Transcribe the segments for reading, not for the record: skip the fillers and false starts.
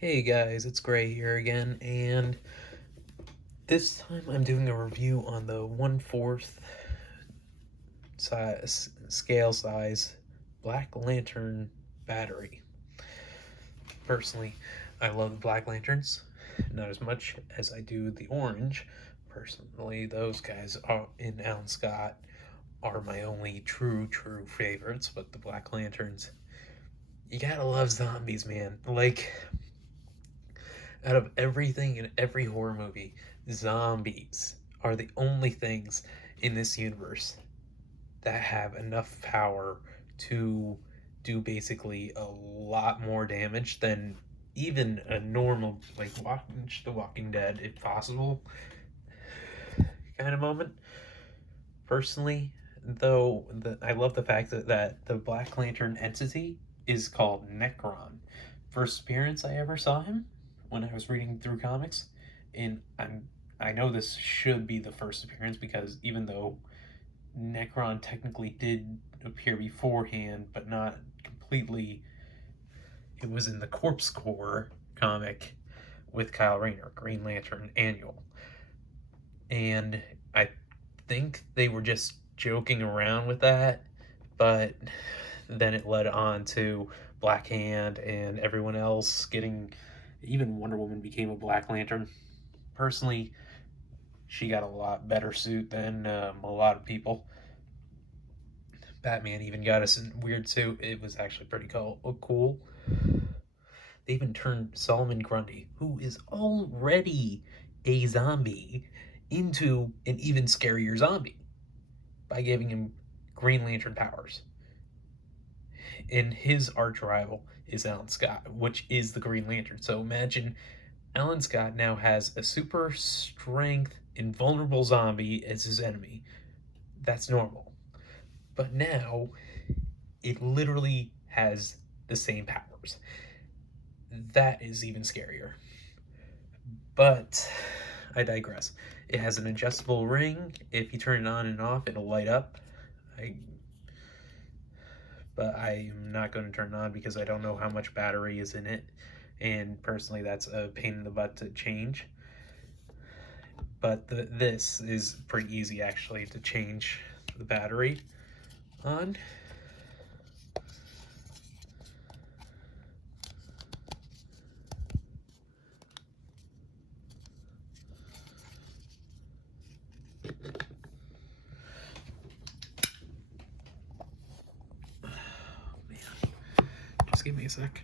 Hey guys, it's Gray here again, and this time I'm doing a review on the 1/4 scale size Black Lantern battery. Personally, I love the Black Lanterns, not as much as I do the orange. Personally, those guys in Alan Scott are my only true favorites, but the Black Lanterns, you gotta love zombies, man. Like, out of everything in every horror movie, zombies are the only things in this universe that have enough power to do basically a lot more damage than even a normal, like, watch The Walking Dead, if possible, kind of moment. Personally, though, I love the fact that the Black Lantern entity is called Necron. First appearance I ever saw him when I was reading through comics, and I know this should be the first appearance because even though Necron technically did appear beforehand, but not completely, it was in the Corpse Corps comic with Kyle Rayner, Green Lantern Annual, and I think they were just joking around with that, but then it led on to Black Hand and everyone else getting. Even Wonder Woman became a Black Lantern. Personally, she got a lot better suit than a lot of people. Batman even got us a weird suit. It was actually pretty cool. They even turned Solomon Grundy, who is already a zombie, into an even scarier zombie by giving him Green Lantern powers. And his arch rival is Alan Scott, which is the Green Lantern. So imagine Alan Scott now has a super strength, invulnerable zombie as his enemy. That's normal. But now it literally has the same powers. That is even scarier. But I digress. It has an adjustable ring. If you turn it on and off, it'll light up. But I'm not going to turn it on because I don't know how much battery is in it. And personally, that's a pain in the butt to change. But this is pretty easy actually to change the battery on. Just give me a sec.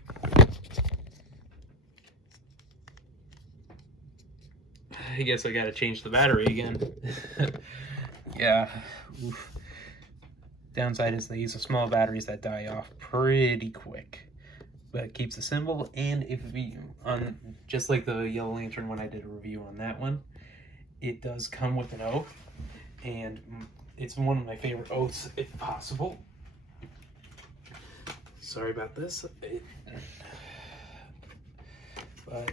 I guess I gotta change the battery again. Yeah. Oof. Downside is they use small batteries that die off pretty quick. But it keeps the symbol, and if we on just like the Yellow Lantern when I did a review on that one, it does come with an oath, and it's one of my favorite oaths if possible. Sorry about this. But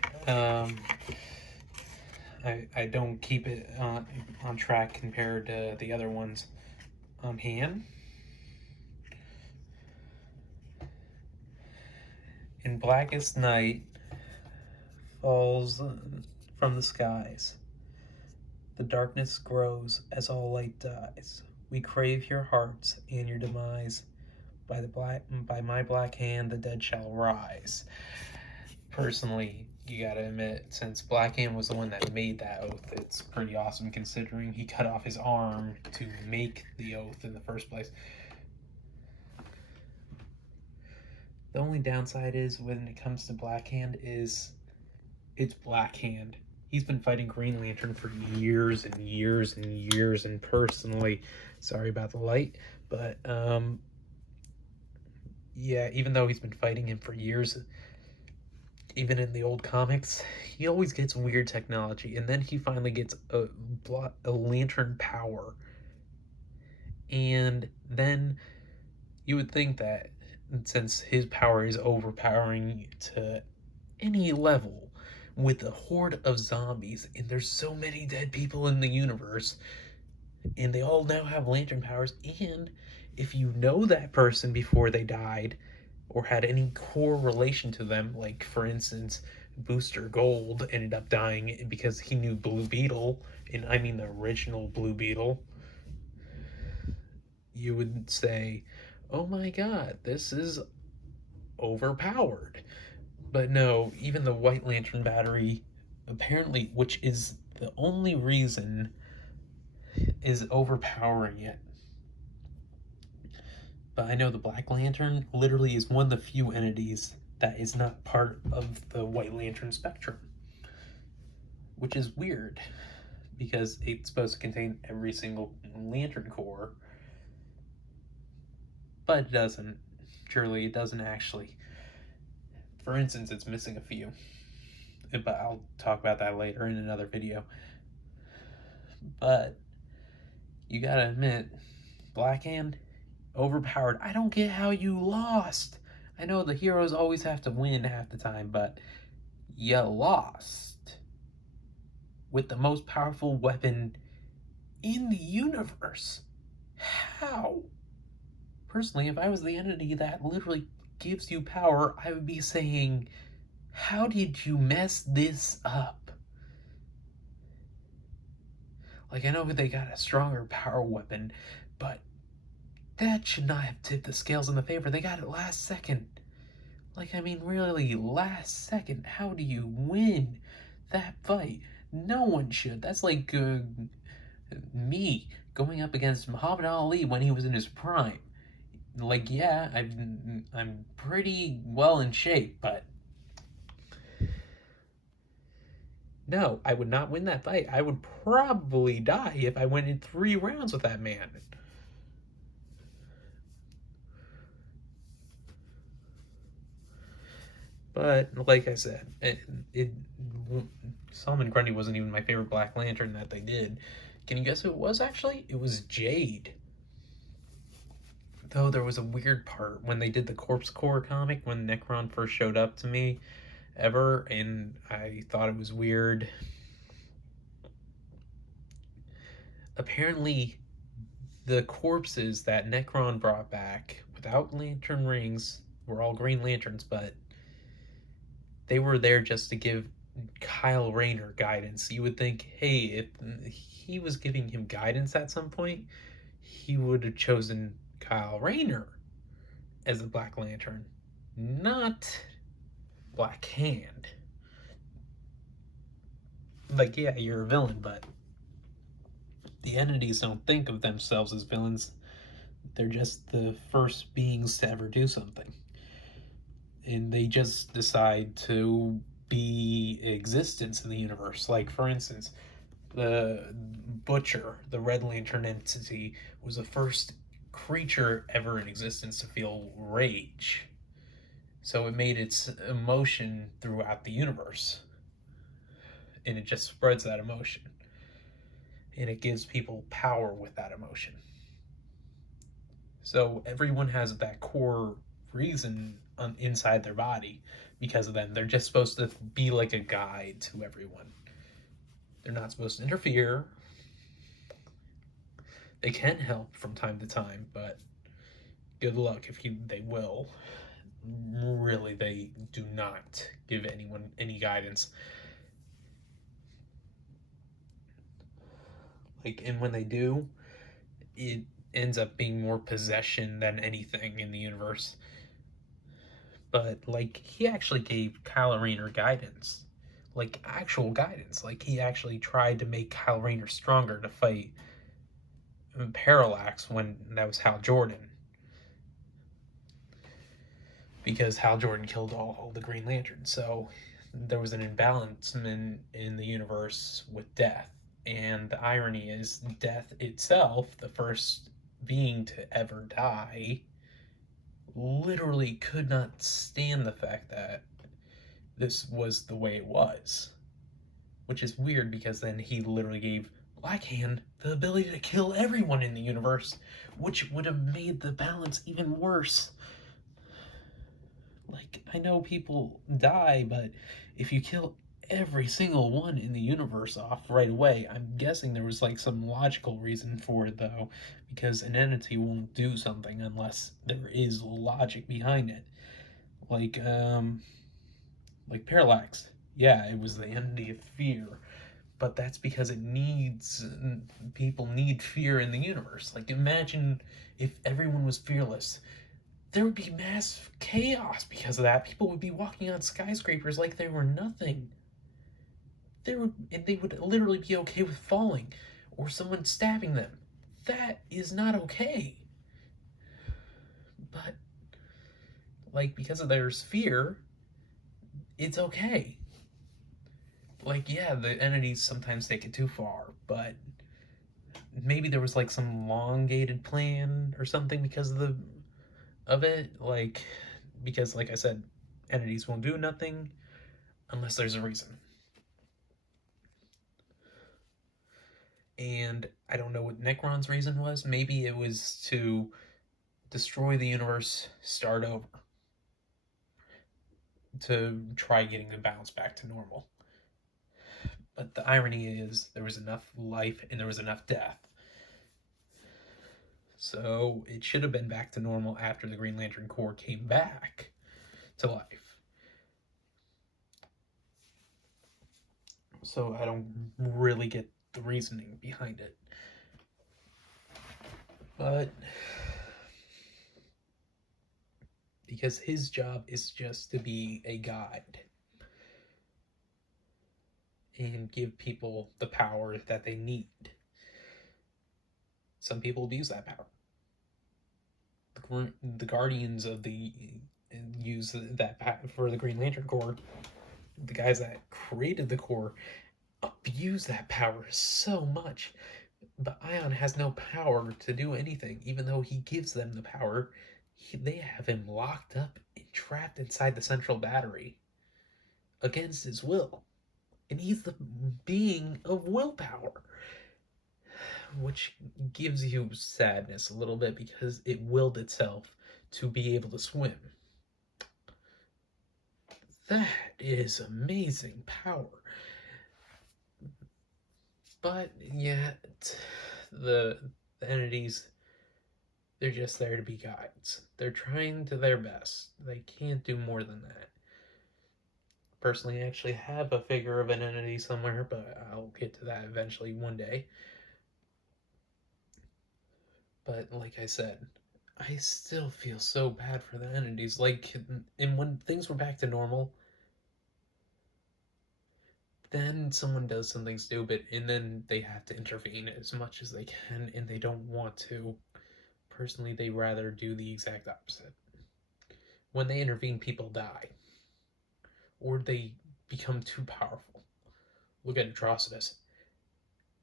I don't keep it on track compared to the other ones on hand. In blackest night falls from the skies. The darkness grows as all light dies. We crave your hearts and your demise. By my black hand, the dead shall rise. Personally, you gotta admit, since Black Hand was the one that made that oath, it's pretty awesome considering he cut off his arm to make the oath in the first place. The only downside is when it comes to Black Hand is it's Black Hand. He's been fighting Green Lantern for years and years and years, and personally, sorry about the light, but yeah, even though he's been fighting him for years, even in the old comics, he always gets weird technology, and then he finally gets a lantern power. And then you would think that since his power is overpowering to any level with a horde of zombies, and there's so many dead people in the universe, and they all now have lantern powers, and if you know that person before they died, or had any core relation to them. Like, for instance, Booster Gold ended up dying because he knew Blue Beetle, and I mean the original Blue Beetle. You would say, oh my god, this is overpowered. But no, even the White Lantern battery, apparently, which is the only reason, is overpowering it. But I know the Black Lantern literally is one of the few entities that is not part of the White Lantern spectrum, which is weird because it's supposed to contain every single Lantern core, but it doesn't. Surely it doesn't actually. For instance, it's missing a few, but I'll talk about that later in another video. But you gotta admit, Blackhand, overpowered. I don't get how you lost. I know the heroes always have to win half the time, but you lost with the most powerful weapon in the universe. How? Personally, if I was the entity that literally gives you power, I would be saying, how did you mess this up? Like, I know they got a stronger power weapon, but that should not have tipped the scales in the favor. They got it last second. Like, I mean, really, last second. How do you win that fight? No one should. That's like me going up against Muhammad Ali when he was in his prime. Like, yeah, I'm pretty well in shape, but no, I would not win that fight. I would probably die if I went in 3 rounds with that man. But like I said, Solomon Grundy wasn't even my favorite Black Lantern that they did. Can you guess who it was? Actually, it was Jade. Though there was a weird part when they did the Corpse Core comic when Necron first showed up to me ever, and I thought it was weird. Apparently, the corpses that Necron brought back without lantern rings were all Green Lanterns, but they were there just to give Kyle Rayner guidance. You would think, hey, if he was giving him guidance at some point, he would have chosen Kyle Rayner as the Black Lantern, not Black Hand. Like, yeah, you're a villain, but the entities don't think of themselves as villains. They're just the first beings to ever do something. And they just decide to be existence in the universe. Like, for instance, the Butcher, the Red Lantern entity, was the first creature ever in existence to feel rage. So it made its emotion throughout the universe. And it just spreads that emotion. And it gives people power with that emotion. So everyone has that core reason inside their body because of them. They're just supposed to be like a guide to everyone. They're not supposed to interfere. They can help from time to time, but good luck if they will. Really, they do not give anyone any guidance. Like, and when they do, it ends up being more possession than anything in the universe. But, like, he actually gave Kyle Rayner guidance. Like, actual guidance. Like, he actually tried to make Kyle Rayner stronger to fight Parallax when that was Hal Jordan. Because Hal Jordan killed all the Green Lanterns. So there was an imbalancement in the universe with Death. And the irony is, Death itself, the first being to ever die, literally could not stand the fact that this was the way it was. Which is weird because then he literally gave Blackhand the ability to kill everyone in the universe, which would have made the balance even worse. Like, I know people die, but if you kill every single one in the universe off right away, I'm guessing there was like some logical reason for it though, because an entity won't do something unless there is logic behind it. like parallax. Yeah, it was the entity of fear, but that's because people need fear in the universe. Like, imagine if everyone was fearless, there would be mass chaos because of that. People would be walking on skyscrapers like they were nothing. They would literally be okay with falling or someone stabbing them. That is not okay. But like, because of there's fear, it's okay. Like, yeah, the entities sometimes take it too far, but maybe there was like some elongated plan or something because of it. Like, because like I said, entities won't do nothing unless there's a reason. And I don't know what Necron's reason was. Maybe it was to destroy the universe, start over, to try getting the balance back to normal. But the irony is, there was enough life and there was enough death. So it should have been back to normal after the Green Lantern Corps came back to life. So I don't really get the reasoning behind it. But because his job is just to be a guide and give people the power that they need. Some people abuse that power. The Guardians of the use that for the Green Lantern Corps. The guys that created the Corps abuse that power so much. But Ion has no power to do anything, even though he gives them the power. They have him locked up and trapped inside the central battery against his will. And he's the being of willpower, which gives you sadness a little bit because it willed itself to be able to swim. That is amazing power. But yet, the entities, they're just there to be guides. They're trying to their best. They can't do more than that. Personally, I actually have a figure of an entity somewhere, but I'll get to that eventually one day. But like I said, I still feel so bad for the entities. Like, and when things were back to normal, then someone does something stupid, and then they have to intervene as much as they can, and they don't want to. Personally, they rather do the exact opposite. When they intervene, people die, or they become too powerful. Look at Atrocitus.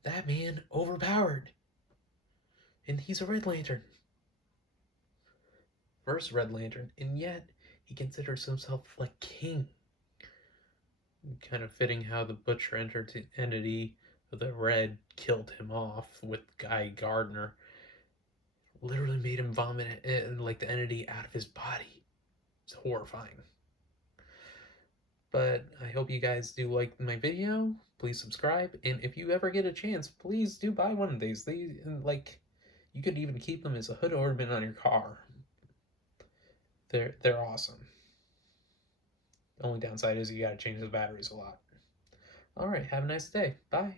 That man overpowered, and he's a Red Lantern. First Red Lantern, and yet he considers himself like king. Kind of fitting how the Butcher entity of the Red killed him off with Guy Gardner. Literally made him vomit like the entity out of his body. It's horrifying. But I hope you guys do like my video. Please subscribe, and if you ever get a chance, please do buy one of these. Like, you could even keep them as a hood ornament on your car. They're awesome. The only downside is you gotta change the batteries a lot. Alright, have a nice day. Bye.